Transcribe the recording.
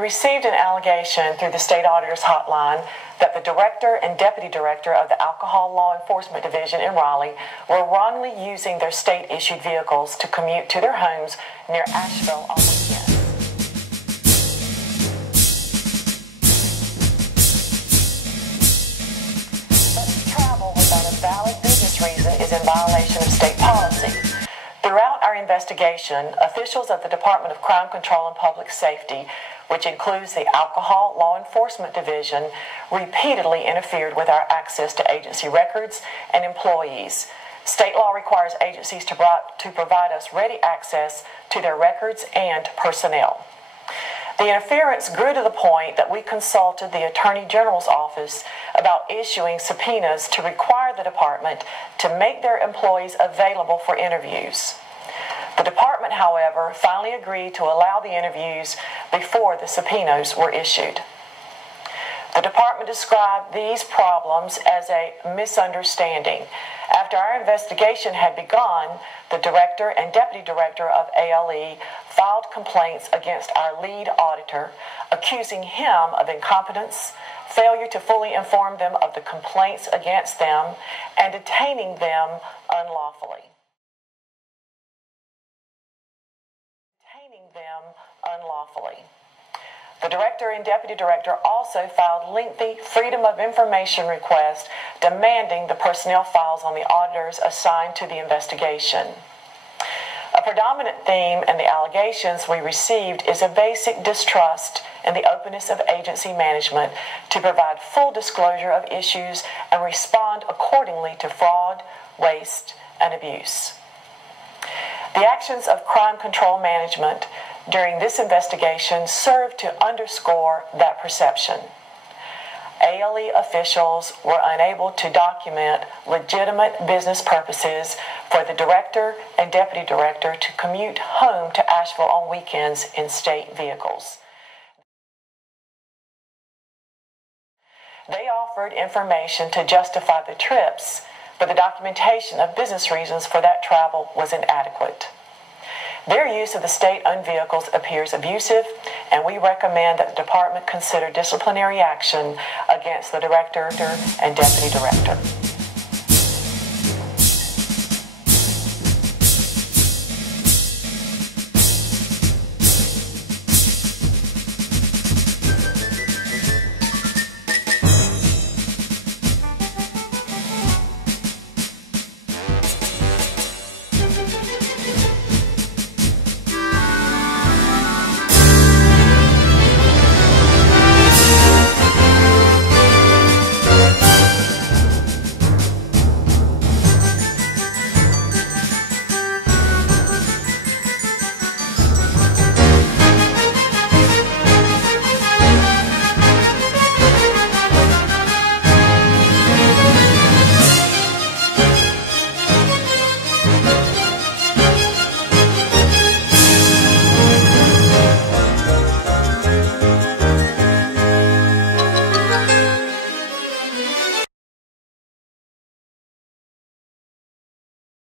received an allegation through the State Auditor's hotline that the director and deputy director of the Alcohol Law Enforcement Division in Raleigh were wrongly using their state-issued vehicles to commute to their homes near Asheville on weekends. Such travel without a valid business reason is in violation of state policy. Throughout our investigation, officials of the Department of Crime Control and Public Safety, which includes the Alcohol Law Enforcement Division, repeatedly interfered with our access to agency records and employees. State law requires agencies to provide us ready access to their records and personnel. The interference grew to the point that we consulted the Attorney General's office about issuing subpoenas to require the department to make their employees available for interviews. The department, however, finally agreed to allow the interviews before the subpoenas were issued. The department described these problems as a misunderstanding. After our investigation had begun, the director and deputy director of ALE filed complaints against our lead auditor, accusing him of incompetence, failure to fully inform them of the complaints against them, and detaining them unlawfully. The director and deputy director also filed lengthy Freedom of Information requests demanding the personnel files on the auditors assigned to the investigation. A predominant theme in the allegations we received is a basic distrust in the openness of agency management to provide full disclosure of issues and respond accordingly to fraud, waste, and abuse. The actions of crime control management during this investigation served to underscore that perception. ALE officials were unable to document legitimate business purposes for the director and deputy director to commute home to Asheville on weekends in state vehicles. They offered information to justify the trips, but the documentation of business reasons for that travel was inadequate. Their use of the state-owned vehicles appears abusive, and we recommend that the department consider disciplinary action against the director and deputy director.